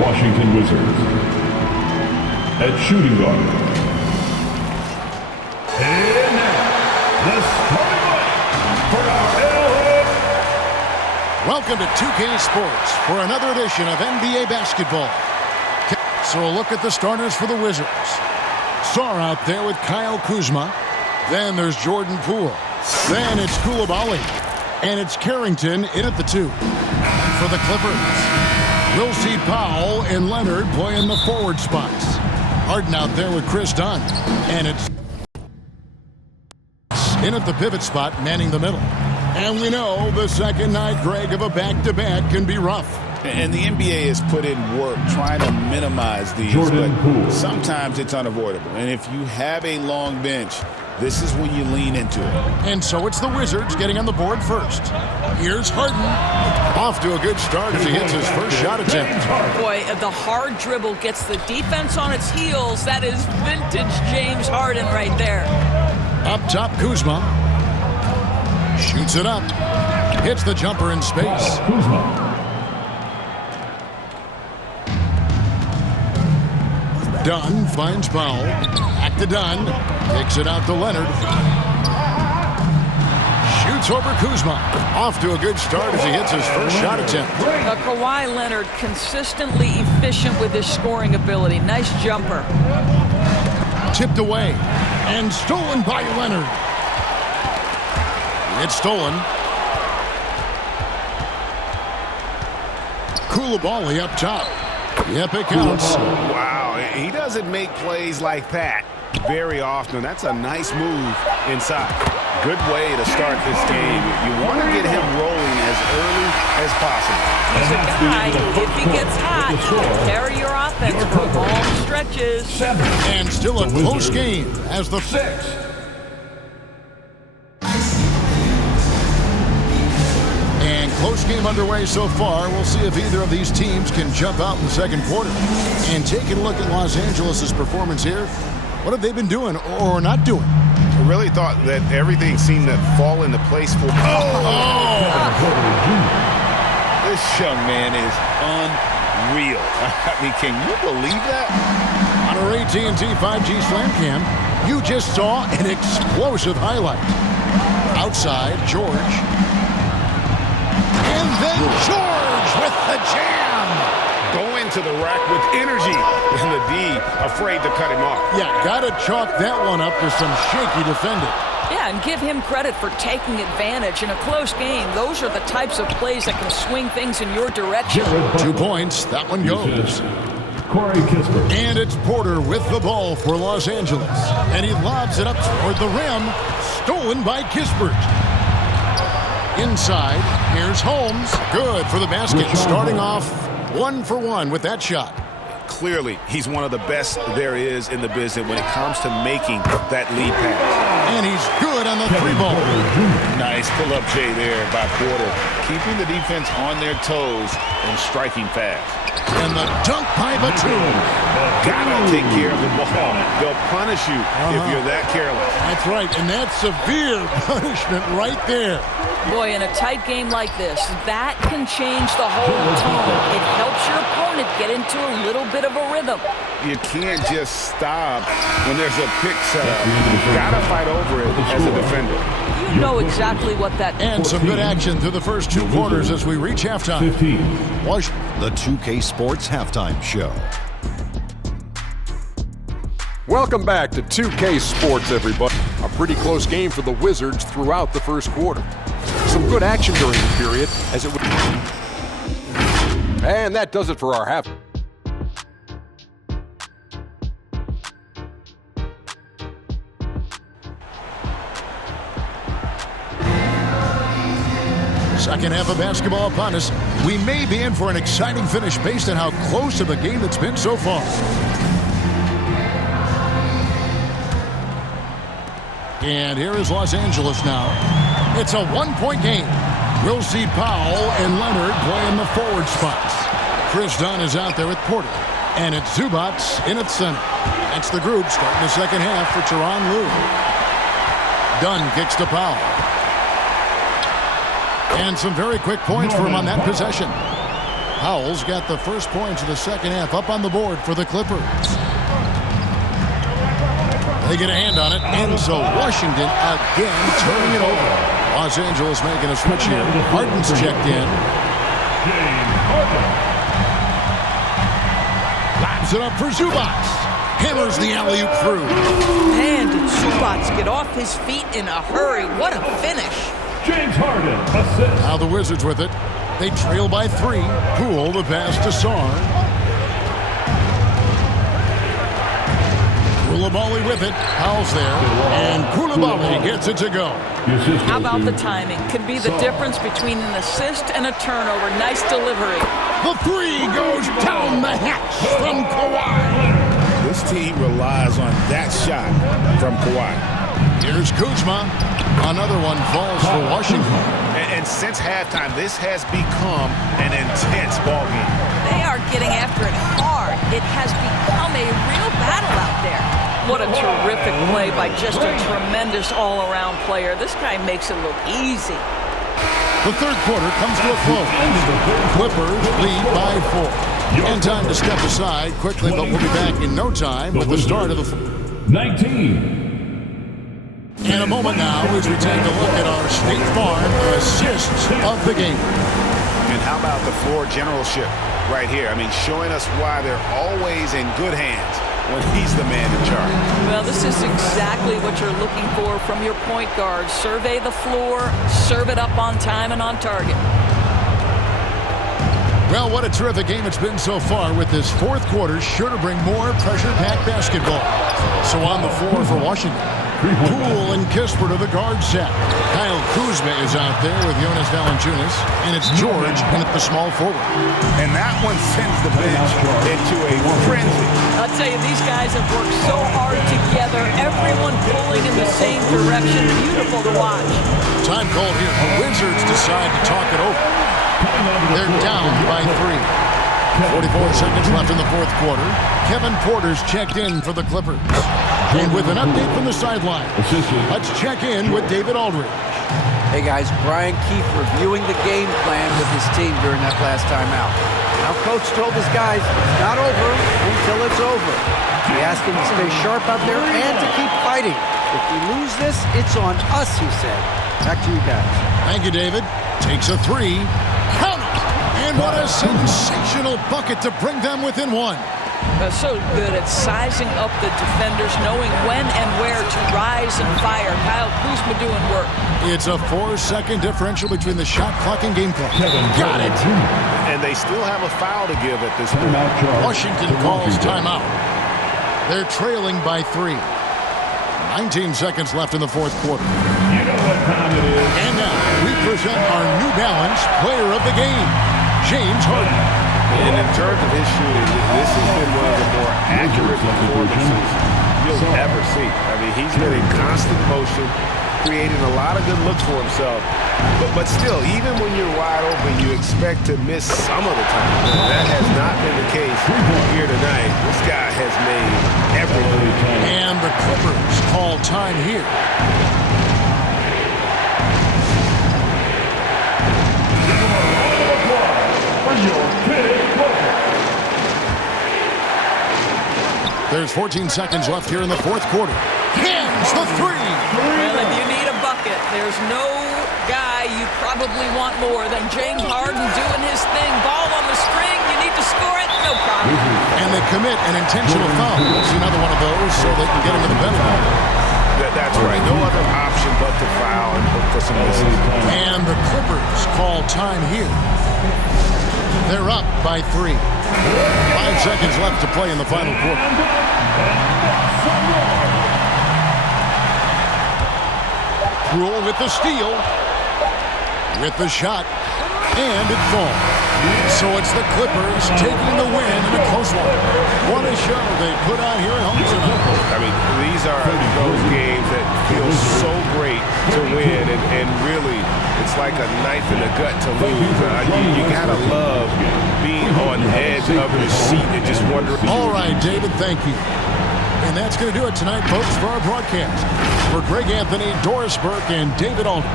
Washington Wizards. At shooting guard. And now, the starting line for our LA. Welcome to 2K Sports for another edition of NBA basketball. So a look at the starters for the Wizards. Sarr out there with Kyle Kuzma. Then there's Jordan Poole. Then it's Coulibaly. And it's Carrington in at the 2. For the Clippers, we'll see Powell and Leonard play in the forward spots. Harden out there with Chris Dunn. And it's in at the pivot spot, manning the middle. And we know the second night, Greg, of a back-to-back can be rough. And the NBA has put in work trying to minimize these, Jordan Poole. but sometimes it's unavoidable. And if you have a long bench, this is when you lean into it. And so it's the Wizards getting on the board first. Here's Harden. Off to a good start as he hits his first shot attempt. Boy, the hard dribble gets the defense on its heels. That is vintage James Harden right there. Up top, Kuzma. Shoots it up. Hits the jumper in space. Kuzma. Dunn finds Powell. Back to Dunn. Kicks it out to Leonard. Shoots over Kuzma. Off to a good start as he hits his first shot attempt. Kawhi Leonard consistently efficient with his scoring ability. Nice jumper. Tipped away. And stolen by Leonard. It's stolen. Coulibaly up top. Yep, it counts. Wow, he doesn't make plays like that very often. That's a nice move inside. Good way to start this game. You want to get him rolling as early as possible. He's a guy, if he gets hot, carry your offense for long stretches. And still a close game as the 6. And close game underway so far. We'll see if either of these teams can jump out in the second quarter. And taking a look at Los Angeles' performance here, what have they been doing or not doing? I really thought that everything seemed to fall into place for... This young man is unreal. I mean, can you believe that? On our AT&T 5G Slam Cam, you just saw an explosive highlight. Outside, George. And then George with the jam. Going to the rack with energy. And the D afraid to cut him off. Yeah, gotta chalk that one up to some shaky defending. Yeah, and give him credit for taking advantage in a close game. Those are the types of plays that can swing things in your direction. 2 points, that one goes. Corey Kispert. And it's Porter with the ball for Los Angeles. And he lobs it up toward the rim. Stolen by Kispert. Inside, here's Holmes. Good for the basket. Starting off 1 for 1 with that shot. Clearly, he's one of the best there is in the business when it comes to making that lead pass. And he's good on the 3-ball. Nice pull-up J there by Porter. Keeping the defense on their toes and striking fast. And the dunk by Batum. Gotta take care of the ball. They'll punish you if you're that careless. That's right, and that's severe punishment right there. Boy, in a tight game like this, that can change the whole tone. It helps your opponent get into a little bit of a rhythm. You can't just stop when there's a pick set up. Gotta fight over it as a defender. You know exactly what that means. And some good action through the first 2 quarters as we reach halftime. 15. The 2K Sports Halftime Show. Welcome back to 2K Sports, everybody. A pretty close game for the Wizards throughout the first quarter. Some good action during the period as it would. And that does it for our half. Second half of basketball upon us. We may be in for an exciting finish based on how close of a game it's been so far. And here is Los Angeles now. It's a 1-point game. We'll see Powell and Leonard play in the forward spots. Chris Dunn is out there with Porter. And it's Zubac in at center. That's the group starting the second half for Tyronn Lue. Dunn kicks to Powell. And some very quick points for him on that possession. Powell's got the first points of the second half up on the board for the Clippers. They get a hand on it, and so Washington again turning it over. Los Angeles making a switch here. Harden's checked in. Lobs it up for Zubac. Hammers the alley-oop through. Man, did Zubac get off his feet in a hurry. What a finish. James Harden, assist. Now the Wizards with it. They trail by 3. Poole the pass to Sarr. Koulibaly with it. Powell's there. And Koulibaly gets it to go. How about the timing? Could be the difference between an assist and a turnover. Nice delivery. The 3 goes down the hatch from Kawhi. This team relies on that shot from Kawhi. Here's Kuzma. Another one falls for Washington. And since halftime, this has become an intense ballgame. They are getting after it hard. It has become a real battle out there. What a terrific play by just a tremendous all-around player. This guy makes it look easy. The third quarter comes to a close. Clippers lead by 4. And time to step aside quickly, but we'll be back in no time with the start of the 19. In a moment now as we take a look at our State Farm assists of the game. And how about the floor generalship right here? I mean, showing us why they're always in good hands when he's the man in charge. Well, this is exactly what you're looking for from your point guard. Survey the floor, serve it up on time and on target. Well, what a terrific game it's been so far, with this fourth quarter sure to bring more pressure-packed basketball. So on the floor for Washington, Poole and Kispert are the guard set. Kyle Kuzma is out there with Jonas Valanciunas, and it's George in at the small forward. And that one sends the bench into a frenzy. I'll tell you, these guys have worked so hard together, everyone pulling in the same direction. Beautiful to watch. Time called here. The Wizards decide to talk it over. They're down by 3. 44 seconds left in the fourth quarter. Kevin Porter's checked in for the Clippers. And with an update from the sideline, let's check in with David Aldridge. Hey guys, Brian Keefe reviewing the game plan with his team during that last timeout. Now coach told his guys it's not over until it's over. He asked them to stay sharp out there and to keep fighting. If we lose this, it's on us, he said. Back to you guys. Thank you, David. Takes a 3. Count it! And what a sensational bucket to bring them within 1. So good at sizing up the defenders, knowing when and where to rise and fire. Kyle Kuzma doing work. It's a 4-second differential between the shot clock and game clock. Got it! And they still have a foul to give at this point. Washington calls timeout. They're trailing by 3. 19 seconds left in the fourth quarter. You know what time it is. And now we present our New Balance player of the game, James Harden. And in terms of his shooting, this has been one of the more accurate performances you'll ever see. I mean, he's been in constant motion, creating a lot of good looks for himself. But still, even when you're wide open, you expect to miss some of the time. That has not been the case here tonight. This guy has made everything. And the Clippers call time here. There's 14 seconds left here in the fourth quarter. Hands the 3. Well, if you need a bucket, there's no guy you probably want more than James Harden doing his thing. Ball on the string, you need to score it, no problem. And they commit an intentional foul. We'll see another one of those so they can get him to the penalty. That's right. No other option but to foul and look for some misses. And the Clippers call time here. They're up by 3. 5 seconds left to play in the final quarter. Poole with the steal. With the shot. And it falls. So it's the Clippers taking the win in a close one. What a show they put on here at home tonight. I mean, these are those games that feel so great to win, and really, it's like a knife in the gut to lose. You gotta love being on the edge of your seat and just wondering. All right, David, thank you. And that's going to do it tonight, folks, for our broadcast. For Greg Anthony, Doris Burke, and David Aldridge,